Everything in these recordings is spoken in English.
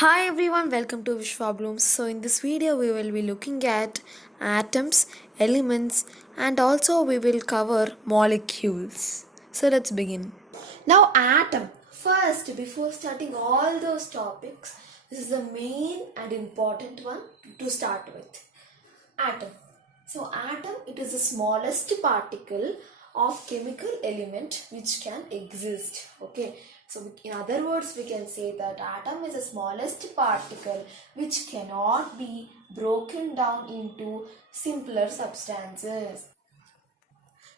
Hi everyone, welcome to Vishwablooms. So in this video we will be looking at atoms, elements and also we will cover molecules. So let's begin. Now atom. First, before starting all those topics, this is the main and important one to start with. Atom. So atom, it is the smallest particle of chemical element which can exist. Okay. So in other words, we can say that atom is the smallest particle which cannot be broken down into simpler substances.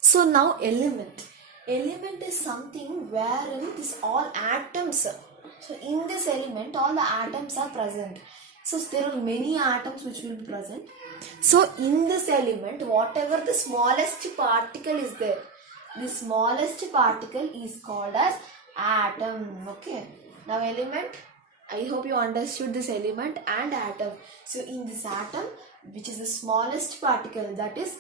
So now element. Element is something wherein this all atoms. So in this element, all the atoms are present. So there are many atoms which will be present. So in this element, whatever the smallest particle is there, the smallest particle is called as atom. Okay. Now element, I hope you understood this element and atom. So in this atom, which is the smallest particle, that is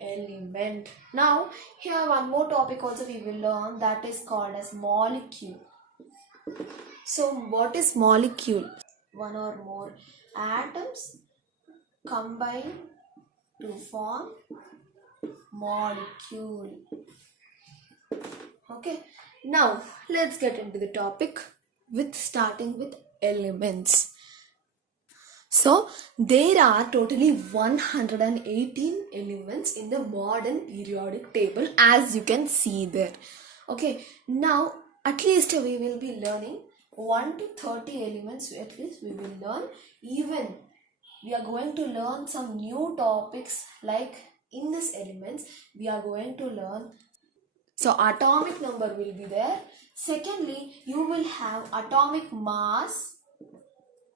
element. Now here one more topic also we will learn, that is called as molecule. So what is molecule? One or more atoms combine to form molecule. Okay, now let's get into the topic with starting with elements. So there are totally 118 elements in the modern periodic table, as you can see there. Okay, now at least we will be learning 1 to 30 elements, at least we will learn. Even we are going to learn some new topics, like in this elements we are going to learn. So atomic number will be there. Secondly, you will have atomic mass.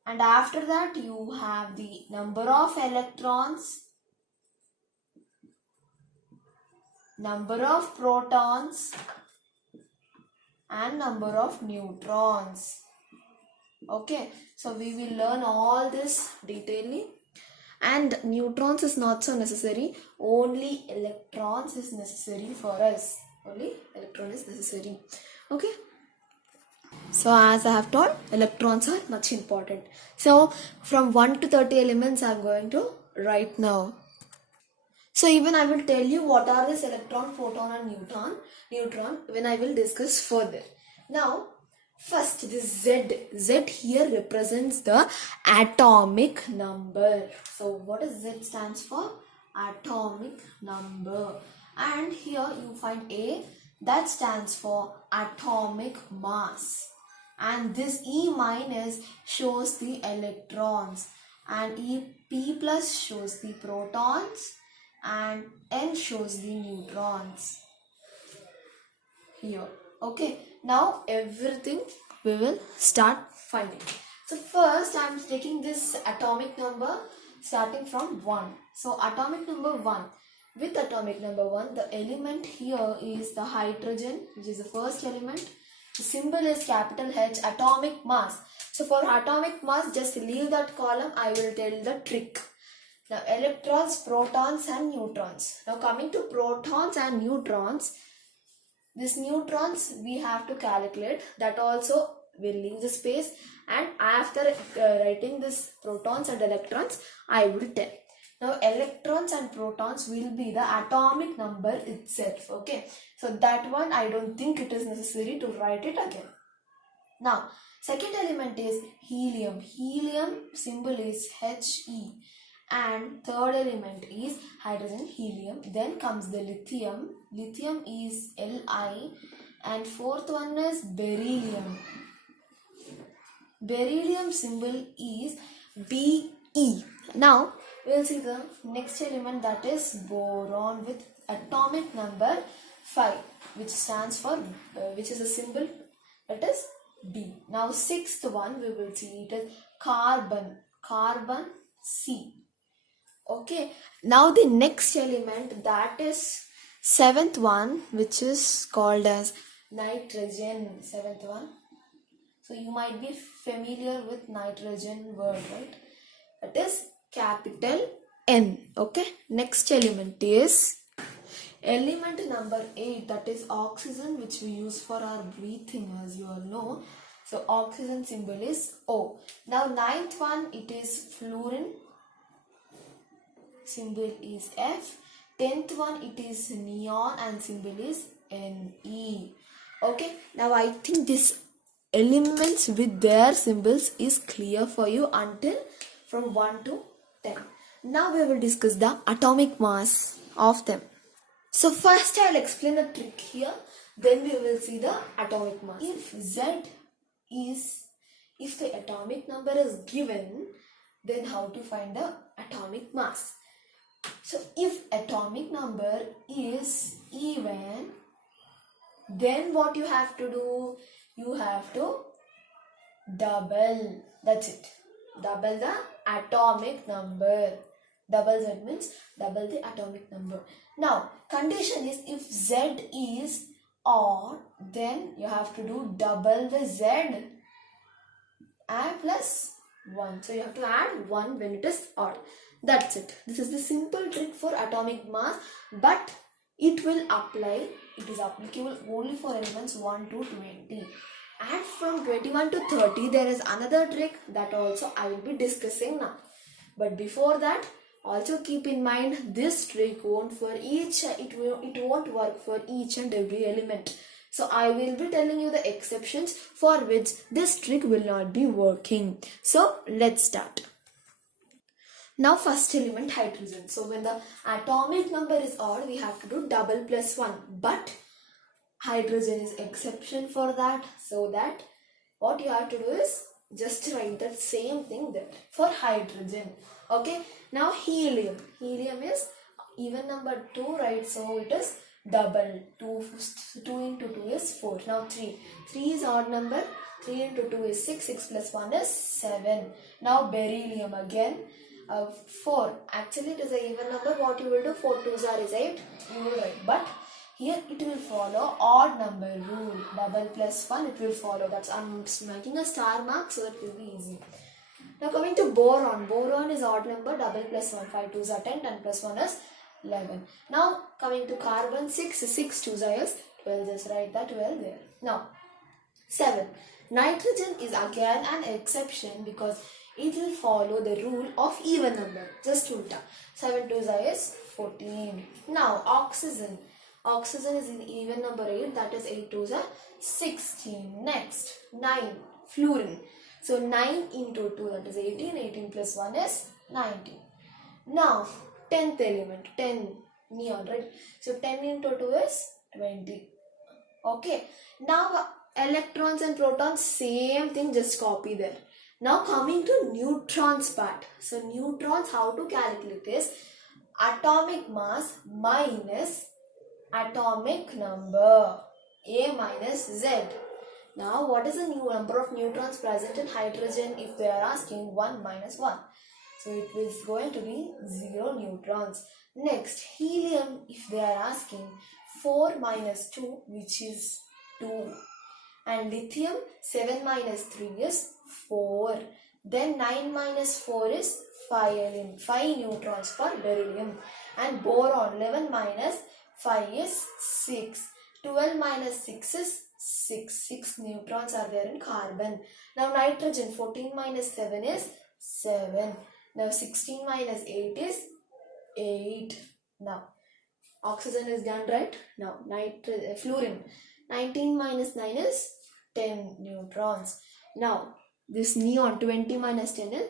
And after that, you have the number of electrons, number of protons, and number of neutrons. Okay, so we will learn all this detailedly. And neutrons is not so necessary. Only electrons is necessary for us. Only electron is necessary. Okay. So as I have told, electrons are much important. So from 1 to 30 elements I am going to write now. So even I will tell you what are this electron, proton and neutron when I will discuss further. Now first this Z here represents the atomic number. So what is Z stands for? Atomic number. And here you find A, that stands for atomic mass. And this E minus shows the electrons, and P plus shows the protons, and N shows the neutrons here. Okay, now everything we will start finding. So first I am taking this atomic number starting from 1. So atomic number 1. With atomic number 1, the element here is the hydrogen, which is the first element. The symbol is capital H, atomic mass. So for atomic mass, just leave that column. I will tell the trick. Now electrons, protons and neutrons. Now coming to protons and neutrons, these neutrons we have to calculate. That also will leave the space. And after writing this protons and electrons, I will tell. Now electrons and protons will be the atomic number itself. Okay. So that one I don't think it is necessary to write it again. Now second element is helium. Helium symbol is He. And third element is hydrogen, helium. Then comes the lithium. Lithium is Li. And fourth one is beryllium. Beryllium symbol is Be. Now we will see the next element, that is boron, with atomic number 5, which stands for which is a symbol, that is B. Now sixth one we will see, it is carbon. Carbon C. Okay, now the next element, that is seventh one, which is called as nitrogen. Seventh one. So you might be familiar with nitrogen word, right? That is capital N. Okay, next element is element number 8, that is oxygen, which we use for our breathing, as you all know. So oxygen symbol is O. Now ninth one, it is fluorine, symbol is F. 10th one, it is neon and symbol is Ne. Okay, now I think this elements with their symbols is clear for you until from 1 to 10. Now we will discuss the atomic mass of them. So first I will explain the trick here, then we will see the atomic mass. If the atomic number is given, then how to find the atomic mass? So if atomic number is even, then what you have to do? You have to double. That's it. Double the atomic number. Double Z means double the atomic number. Now, condition is if Z is odd, then you have to do double the Z and plus 1. So you have to add 1 when it is odd. That's it. This is the simple trick for atomic mass, but it will apply. It is applicable only for elements 1 to 20. And from 21 to 30, there is another trick that also I will be discussing now. But before that, also keep in mind this trick won't work for each and every element. So I will be telling you the exceptions for which this trick will not be working. So let's start. Now first element, hydrogen. So when the atomic number is odd, we have to do double plus 1. But hydrogen is exception for that. So that what you have to do is just write that same thing there for hydrogen. Okay. Now helium. Helium is even number 2, right? So it is double. 2 into 2 is 4. Now 3. 3 is odd number. 3 into 2 is 6. 6 plus 1 is 7. Now beryllium again. 4. Actually it is a even number. What you will do? 4 2s are 8. You will write. But here it will follow odd number rule. Double plus 1 it will follow. That's I'm making a star mark so that will be easy. Now coming to boron. Boron is odd number. Double plus 1. 5 2s are 10. 10 plus 1 is 11. Now coming to carbon. 6 2s are 12. Just write that 12 there. Now 7. Nitrogen is again an exception because it will follow the rule of even number. Just ulta. 7 2s are 14. Now oxygen. Oxygen is in even number 8, that is 8 2s are 16. Next, 9, fluorine. So 9 into 2, that is 18. 18 plus 1 is 19. Now, 10th element, 10, neon, right? So 10 into 2 is 20. Okay. Now, electrons and protons, same thing, just copy there. Now coming to neutrons part. So neutrons, how to calculate is atomic mass minus atomic number, A minus Z. Now what is the new number of neutrons present in hydrogen if they are asking 1 minus 1? So it is going to be 0 neutrons. Next, helium if they are asking 4 minus 2 which is 2. And lithium 7 minus 3 is 4. Then 9 minus 4 is 5 neutrons for beryllium. And boron 11 minus 5 is 6. 12 minus 6 is 6. 6 neutrons are there in carbon. Now nitrogen 14 minus 7 is 7. Now 16 minus 8 is 8. Now oxygen is done, right? Now fluorine 19 minus 9 is 10 neutrons. Now this neon 20 minus 10 is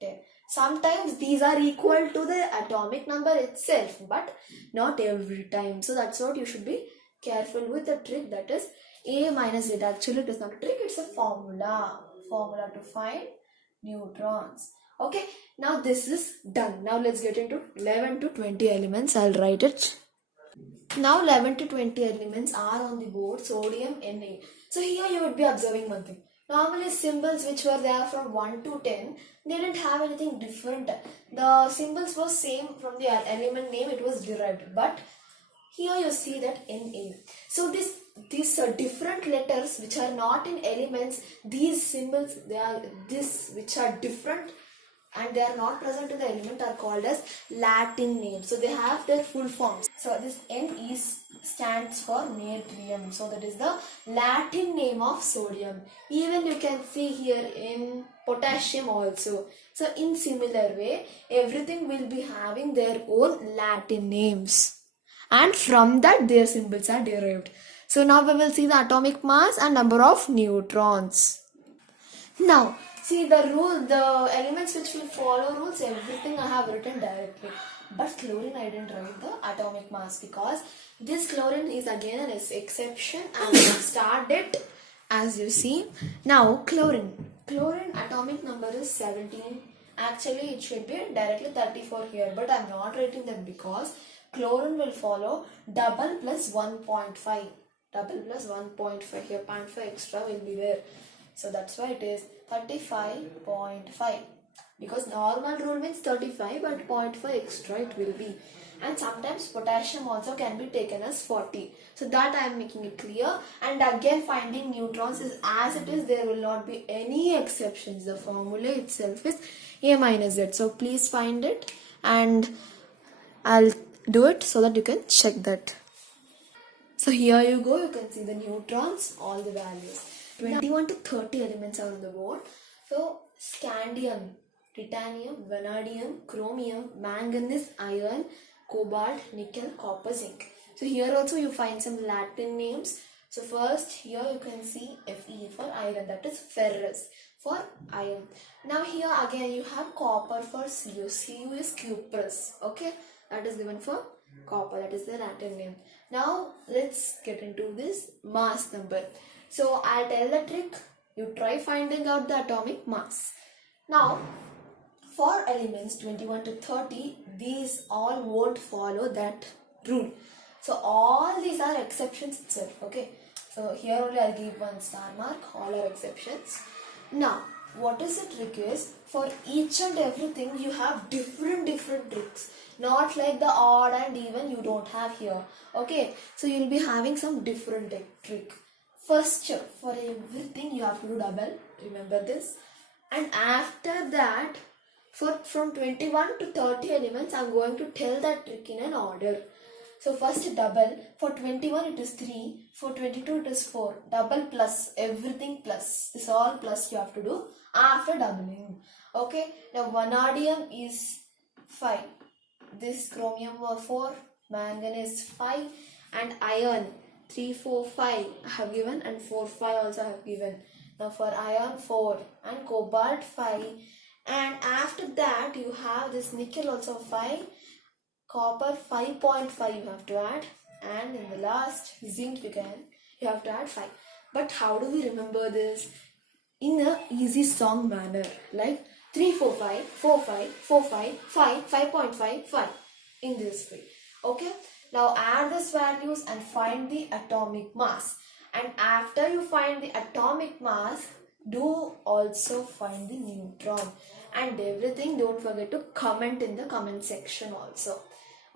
10. Sometimes these are equal to the atomic number itself, but not every time. So that's what you should be careful with the trick, that is A minus Z. Actually it is not a trick, it's a formula. Formula to find neutrons. Okay, now this is done. Now let's get into 11 to 20 elements. I'll write it. Now 11 to 20 elements are on the board. Sodium, Na. So here you would be observing one thing. Normally symbols which were there from 1 to 10, they didn't have anything different. The symbols were same from the element name, it was derived. But here you see that Na. So these different letters which are not in elements, these symbols, they are this which are different and they are not present in the element are called as Latin names. So they have their full forms. So this Ne stands for natrium. So that is the Latin name of sodium. Even you can see here in potassium also. So in similar way, everything will be having their own Latin names. And from that their symbols are derived. So now we will see the atomic mass and number of neutrons. Now, see the elements which will follow rules, everything I have written directly. But chlorine I didn't write the atomic mass because this chlorine is again an exception and we will start it as you see. Now, chlorine atomic number is 17. Actually, it should be directly 34 here, but I am not writing that because chlorine will follow double plus 1.5. Double plus 1.5 here, 0.5 extra will be there. So that's why it is 35.5 because normal rule means 35 but 0.5 extra it will be. And sometimes potassium also can be taken as 40. So that I am making it clear. And again finding neutrons is as it is, there will not be any exceptions. The formula itself is A minus Z. So please find it and I'll do it so that you can check that. So here you go, you can see the neutrons, all the values. 21 to 30 elements are on the board. So scandium, titanium, vanadium, chromium, manganese, iron, cobalt, nickel, copper, zinc. So here also you find some Latin names. So first here you can see Fe for iron, that is ferrous for iron. Now here again you have copper for Cu. Cu is cuprous. Okay, that is given for copper, that is the Latin name. Now let's get into this mass number. So I'll tell the trick. You try finding out the atomic mass. Now for elements 21 to 30, these all won't follow that rule. So all these are exceptions itself. Okay. So here only I'll give one star mark. All are exceptions. Now what is the trick is, for each and everything you have different tricks. Not like the odd and even you don't have here. Okay. So you'll be having some different trick. First, for everything you have to do double. Remember this. And after that, from 21 to 30 elements, I am going to tell that trick in an order. So first double. For 21 it is 3. For 22 it is 4. Double plus. Everything plus. This all plus you have to do after doubling. Okay. Now vanadium is 5. This chromium 4. Manganese 5. And iron 3, 4, 5 I have given and 4, 5 also I have given. Now for iron 4 and cobalt 5, and after that you have this nickel also 5, copper 5.5 you have to add, and in the last zinc you have to add 5. But how do we remember this? In a easy song manner, like 3, 4, 5, 4, 5, 4, 5, 5, 5.5, 5 in this way. Okay. Now add these values and find the atomic mass. And after you find the atomic mass, do also find the neutron. And everything, don't forget to comment in the comment section also.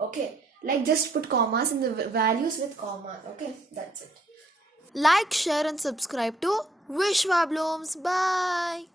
Okay. Like just put commas in the values with commas. Okay. That's it. Like, share and subscribe to Vishwablooms. Bye.